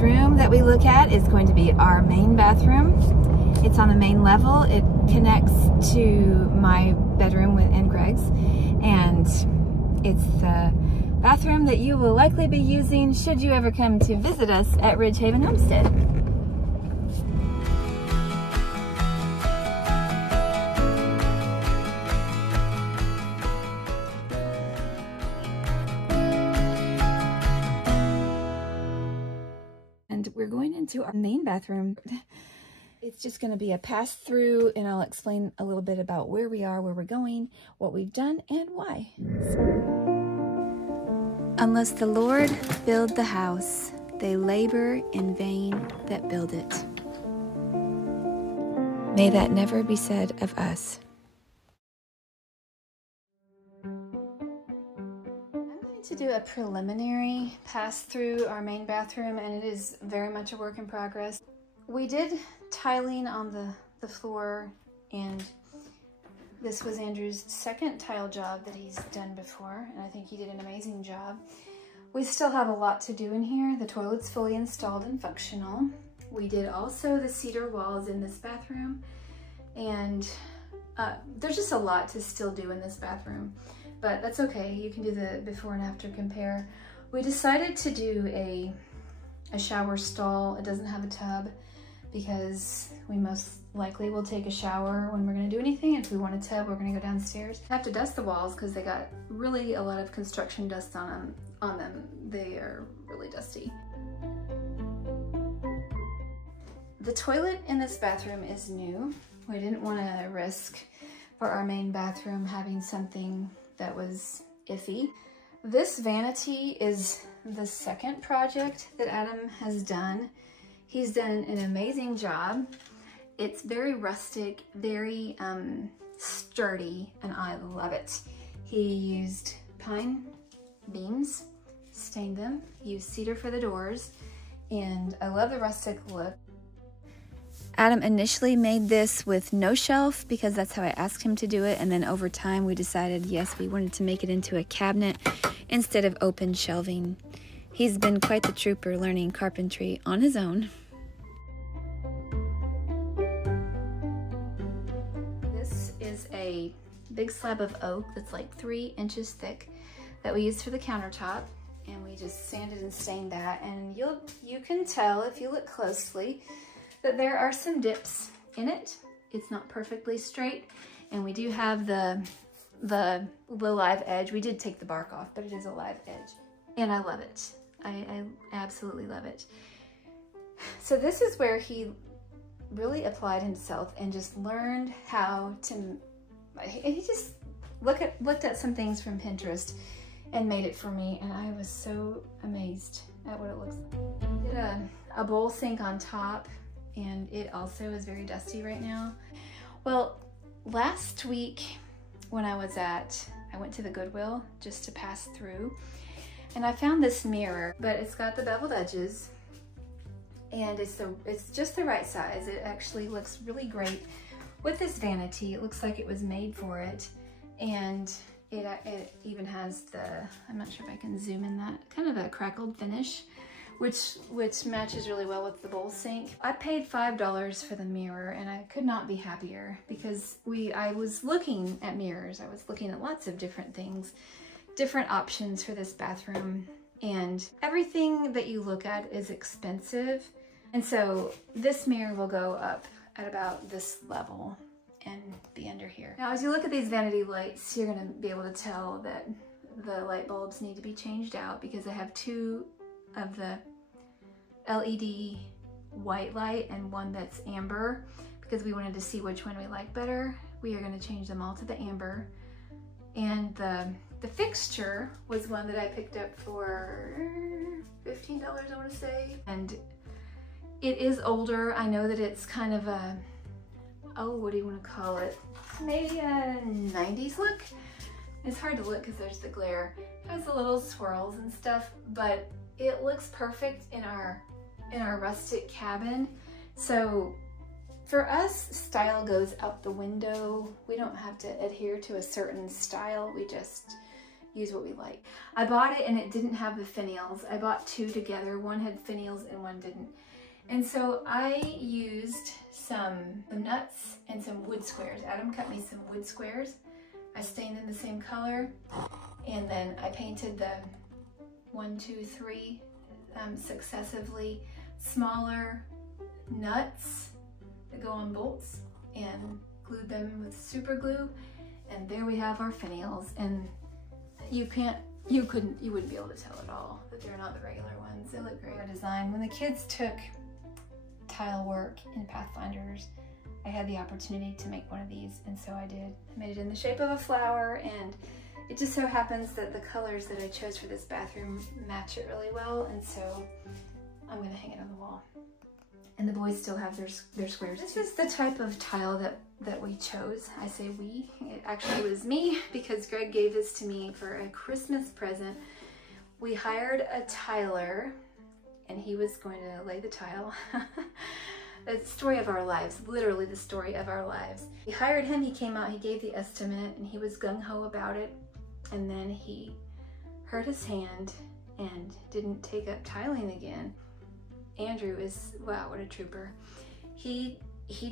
room that we look at is going to be our main bathroom. It's on the main level. It connects to my bedroom and Greg's, and it's the bathroom that you will likely be using should you ever come to visit us at Ridgehaven Homestead. And we're going into our main bathroom. It's just going to be a pass through, and I'll explain a little bit about where we are, where we're going, what we've done, and why. Unless the Lord build the house, they labor in vain that build it. May that never be said of us. I'm going to do a preliminary pass through our main bathroom, and it is very much a work in progress. We did tiling on the floor, and this was Andrew's second tile job that he's done before, and I think he did an amazing job. We still have a lot to do in here. The toilet's fully installed and functional. We did also the cedar walls in this bathroom, and there's just a lot to still do in this bathroom, but that's okay. You can do the before and after compare. We decided to do a shower stall. It doesn't have a tub, because we most likely will take a shower when we're gonna do anything. If we want a tub, we're gonna go downstairs. I have to dust the walls because they got really a lot of construction dust on them. They are really dusty. The toilet in this bathroom is new. We didn't wanna risk for our main bathroom having something that was iffy. This vanity is the second project that Adam has done. He's done an amazing job. It's very rustic, very sturdy, and I love it. He used pine beams, stained them, used cedar for the doors, and I love the rustic look. Adam initially made this with no shelf because that's how I asked him to do it, and then over time we decided, yes, we wanted to make it into a cabinet instead of open shelving. He's been quite the trooper learning carpentry on his own. This is a big slab of oak that's like 3 inches thick that we used for the countertop, and we just sanded and stained that, and you can tell if you look closely that there are some dips in it. It's not perfectly straight, and we do have the live edge. We did take the bark off, but it is a live edge, and I love it. I absolutely love it. So this is where he really applied himself and just learned how to, he just looked at some things from Pinterest and made it for me, and I was so amazed at what it looks like. Did a bowl sink on top, and it also is very dusty right now. Well, last week when I went to the Goodwill just to pass through, and I found this mirror, but it's got the beveled edges, and it's just the right size. It actually looks really great with this vanity. It looks like it was made for it, and it even has I'm not sure if I can zoom in that, kind of a crackled finish, which matches really well with the bowl sink. I paid $5 for the mirror, and I could not be happier because I was looking at mirrors. I was looking at lots of different things, different options for this bathroom, and everything that you look at is expensive. And so this mirror will go up at about this level and be under here. Now, as you look at these vanity lights, you're gonna be able to tell that the light bulbs need to be changed out because I have 2 of the LED white light and 1 that's amber, because we wanted to see which one we like better. We are gonna change them all to the amber. And the fixture was one that I picked up for $15, I wanna say. And it is older. I know that it's kind of a, oh, what do you wanna call it? Maybe a 90s look. It's hard to look because there's the glare. It has the little swirls and stuff, but it looks perfect in our rustic cabin. So for us, style goes out the window. We don't have to adhere to a certain style. We just use what we like. I bought it and it didn't have the finials. I bought two together. One had finials and one didn't. And so I used some nuts and some wood squares. Adam cut me some wood squares. I stained them the same color, and then I painted the 1, 2, 3 successively smaller nuts that go on bolts, and glued them with super glue. And there we have our finials. And you wouldn't be able to tell at all that they're not the regular ones. They look great. Our design, when the kids took tile work in Pathfinders, I had the opportunity to make one of these, and so I did. I made it in the shape of a flower, and it just so happens that the colors that I chose for this bathroom match it really well, and so I'm gonna hang it on the wall. And the boys still have their squares. This is the type of tile that we chose. I say we, it actually was me, because Greg gave this to me for a Christmas present. We hired a tiler, and he was going to lay the tile. The story of our lives, literally the story of our lives. We hired him, he came out, he gave the estimate, and he was gung-ho about it. And then he hurt his hand and didn't take up tiling again. Andrew is, wow, what a trooper. He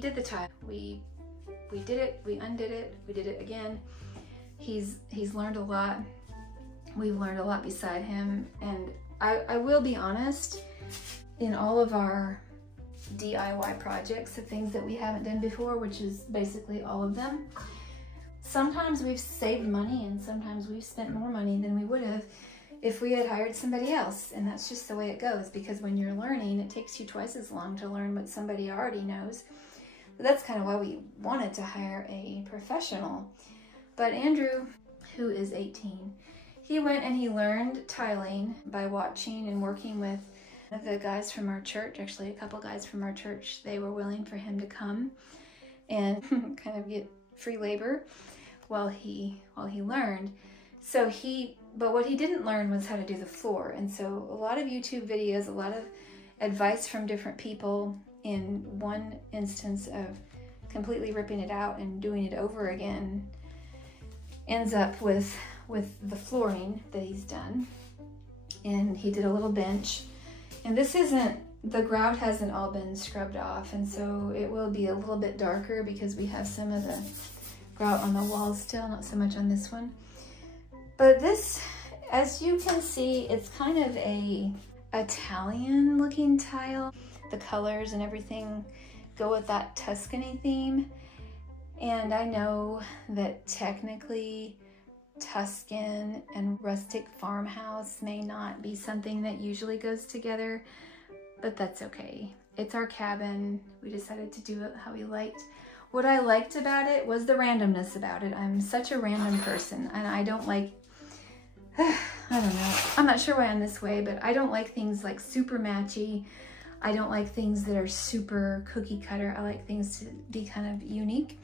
did the tile. We did it, we undid it, we did it again. He's learned a lot. We've learned a lot beside him. And I will be honest, in all of our DIY projects, the things that we haven't done before, which is basically all of them, sometimes we've saved money and sometimes we've spent more money than we would have if we had hired somebody else. And that's just the way it goes, because when you're learning, it takes you twice as long to learn what somebody already knows. But that's kind of why we wanted to hire a professional. But Andrew, who is 18, he went and he learned tiling by watching and working with the guys from our church. Actually, a couple guys from our church, they were willing for him to come and kind of get free labor while he learned. But what he didn't learn was how to do the floor. And so a lot of YouTube videos, a lot of advice from different people, in one instance of completely ripping it out and doing it over again, ends up with the flooring that he's done. And he did a little bench. And this isn't, the grout hasn't all been scrubbed off, and so it will be a little bit darker because we have some of the grout on the walls still, not so much on this one. But this, as you can see, it's kind of a Italian looking tile. The colors and everything go with that Tuscany theme. And I know that technically Tuscan and rustic farmhouse may not be something that usually goes together, but that's okay. It's our cabin. We decided to do it how we liked. What I liked about it was the randomness about it. I'm such a random person, and I don't like, I don't know, I'm not sure why I'm this way, but I don't like things like super matchy. I don't like things that are super cookie cutter. I like things to be kind of unique.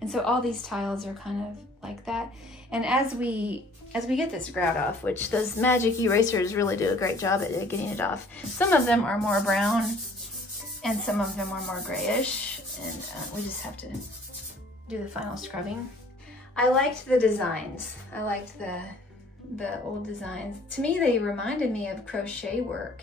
And so all these tiles are kind of like that. And as we get this grout off, which those magic erasers really do a great job at getting it off. Some of them are more brown and some of them are more grayish, and we just have to do the final scrubbing. I liked the designs. I liked the old designs. To me, they reminded me of crochet work.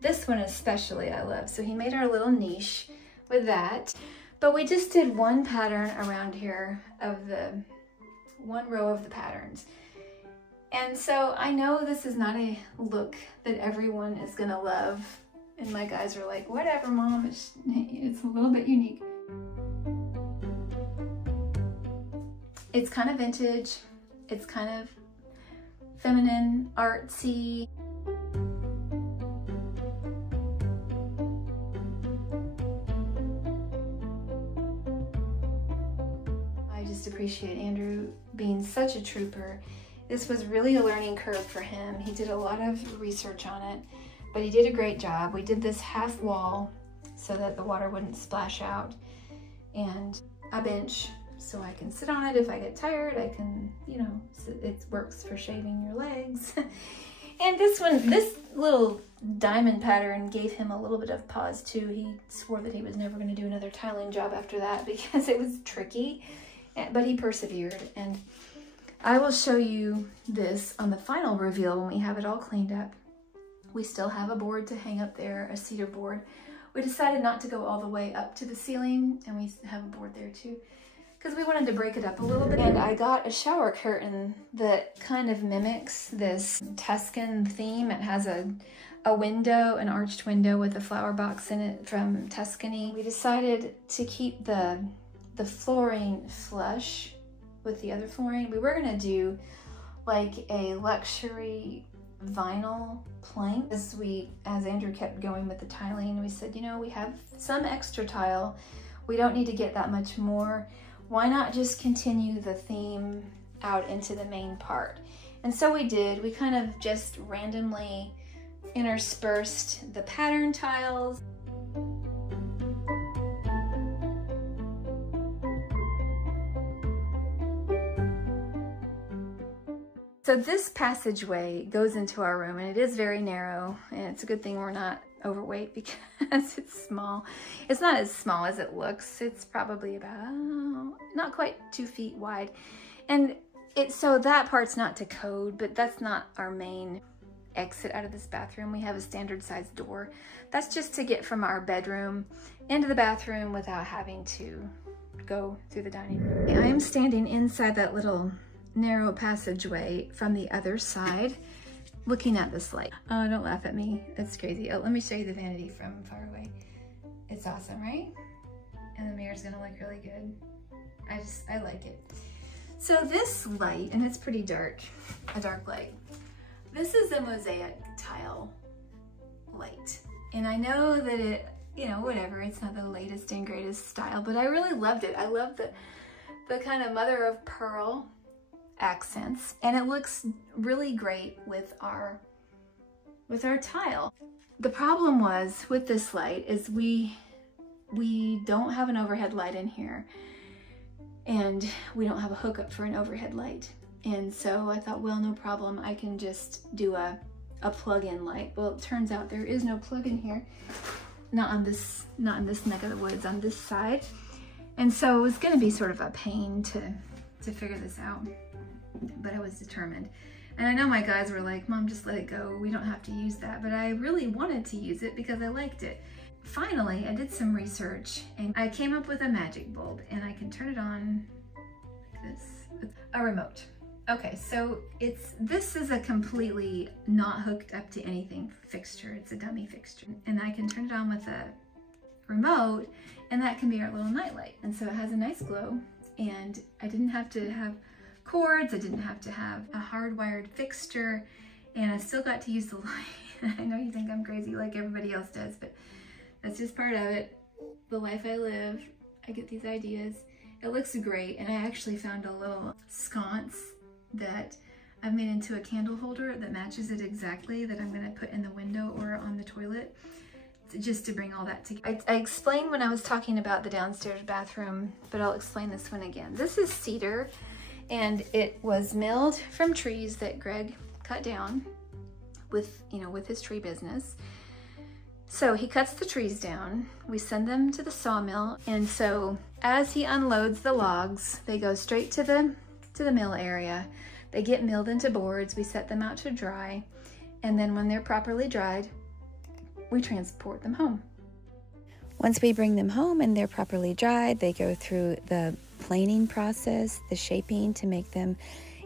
This one especially I love. So he made our little niche with that. But we just did one pattern around here of the one row of the patterns. And so I know this is not a look that everyone is gonna love. And my guys are like, whatever, Mom, it's a little bit unique. It's kind of vintage. It's kind of feminine, artsy. I just appreciate Andrew being such a trooper. This was really a learning curve for him. He did a lot of research on it, but he did a great job. We did this half wall so that the water wouldn't splash out, and a bench so I can sit on it if I get tired. I can, you know, it works for shaving your legs. And this one, this little diamond pattern gave him a little bit of pause too. He swore that he was never going to do another tiling job after that because it was tricky, but he persevered. And I will show you this on the final reveal when we have it all cleaned up. We still have a board to hang up there, a cedar board. We decided not to go all the way up to the ceiling, and we have a board there too, because we wanted to break it up a little bit. And I got a shower curtain that kind of mimics this Tuscan theme. It has a window, an arched window with a flower box in it from Tuscany. We decided to keep the flooring flush with the other flooring. We were gonna do like a luxury vinyl plank. As Andrew kept going with the tiling, we said, you know, we have some extra tile. We don't need to get that much more. Why not just continue the theme out into the main part? And so we did. We kind of just randomly interspersed the pattern tiles. So this passageway goes into our room, and it is very narrow, and it's a good thing we're not overweight because it's small. It's not as small as it looks. It's probably about, not quite 2 feet wide. And so that part's not to code, but that's not our main exit out of this bathroom. We have a standard sized door. That's just to get from our bedroom into the bathroom without having to go through the dining room. I am standing inside that little narrow passageway from the other side, looking at this light. Oh, don't laugh at me. That's crazy. Oh, let me show you the vanity from far away. It's awesome, right? And the mirror's gonna look really good. I like it. So this light, and it's pretty dark, a dark light. This is a mosaic tile light. And I know that it, you know, whatever, it's not the latest and greatest style, but I really loved it. I love the kind of mother of pearl accents, and it looks really great with our tile. The problem was with this light is we don't have an overhead light in here, and we don't have a hookup for an overhead light. And so I thought, well, no problem, I can just do a plug-in light. Well, it turns out there is no plug-in here, not in this neck of the woods, on this side. And so it was going to be sort of a pain to figure this out. But I was determined. And I know my guys were like, Mom, just let it go. We don't have to use that. But I really wanted to use it because I liked it. Finally, I did some research and I came up with a magic bulb, and I can turn it on like this with a remote. Okay, so this is a completely not hooked up to anything fixture. It's a dummy fixture. And I can turn it on with a remote, and that can be our little night light. And so it has a nice glow, and I didn't have to have cords, I didn't have to have a hardwired fixture, and I still got to use the light. I know you think I'm crazy like everybody else does, but that's just part of it. The life I live, I get these ideas. It looks great, and I actually found a little sconce that I've made into a candle holder that matches it exactly, that I'm gonna put in the window or on the toilet, just to bring all that together. I explained when I was talking about the downstairs bathroom, but I'll explain this one again. This is cedar, and it was milled from trees that Greg cut down with his tree business. So he cuts the trees down, we send them to the sawmill, and so as he unloads the logs, they go straight to the mill area. They get milled into boards, we set them out to dry, and then when they're properly dried, we transport them home. Once we bring them home and they're properly dried, they go through the planing process, the shaping to make them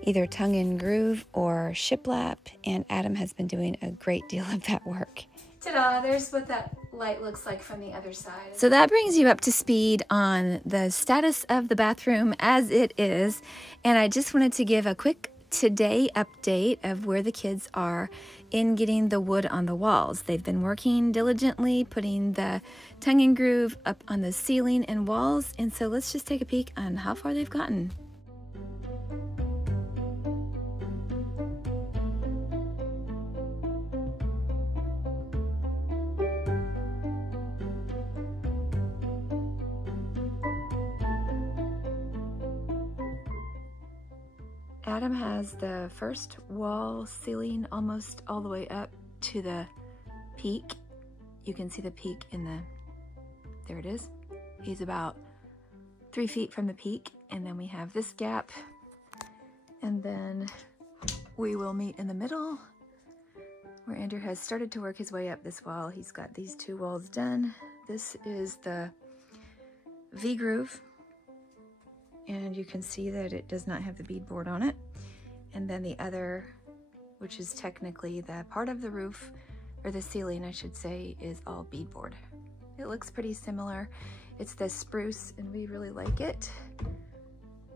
either tongue and groove or shiplap, and Adam has been doing a great deal of that work. Ta-da, there's what that light looks like from the other side. So that brings you up to speed on the status of the bathroom as it is, and I just wanted to give a quick today update of where the kids are in getting the wood on the walls. They've been working diligently putting the tongue and groove up on the ceiling and walls, and so let's just take a peek on how far they've gotten. Adam has the first wall ceiling almost all the way up to the peak. You can see the peak there it is. He's about 3 feet from the peak, and then we have this gap, And then we will meet in the middle where Andrew has started to work his way up this wall. He's got these 2 walls done. This is the V-groove, and you can see that it does not have the beadboard on it. And then the other, which is technically the part of the roof, or the ceiling I should say, is all beadboard. It looks pretty similar. It's the spruce and we really like it.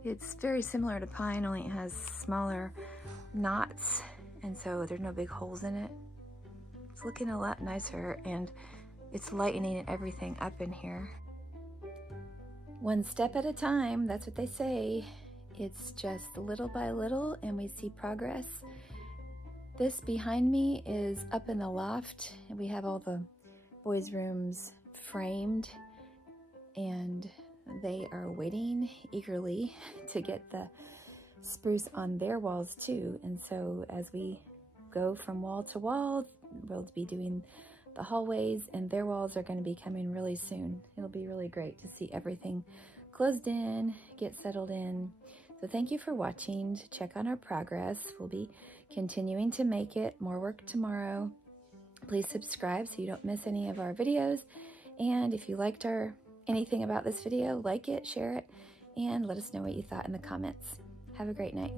It's very similar to pine, only it has smaller knots, and so there's no big holes in it. It's looking a lot nicer, and it's lightening everything up in here. One step at a time, that's what they say. It's just little by little and we see progress. This behind me is up in the loft, and we have all the boys' rooms framed, and they are waiting eagerly to get the spruce on their walls too. And so as we go from wall to wall, we'll be doing the hallways, and their walls are going to be coming really soon. It'll be really great to see everything closed in, get settled in. So thank you for watching. To check on our progress, we'll be continuing to make it. More work tomorrow. Please subscribe so you don't miss any of our videos. And if you liked anything about this video, like it, share it, and let us know what you thought in the comments. Have a great night.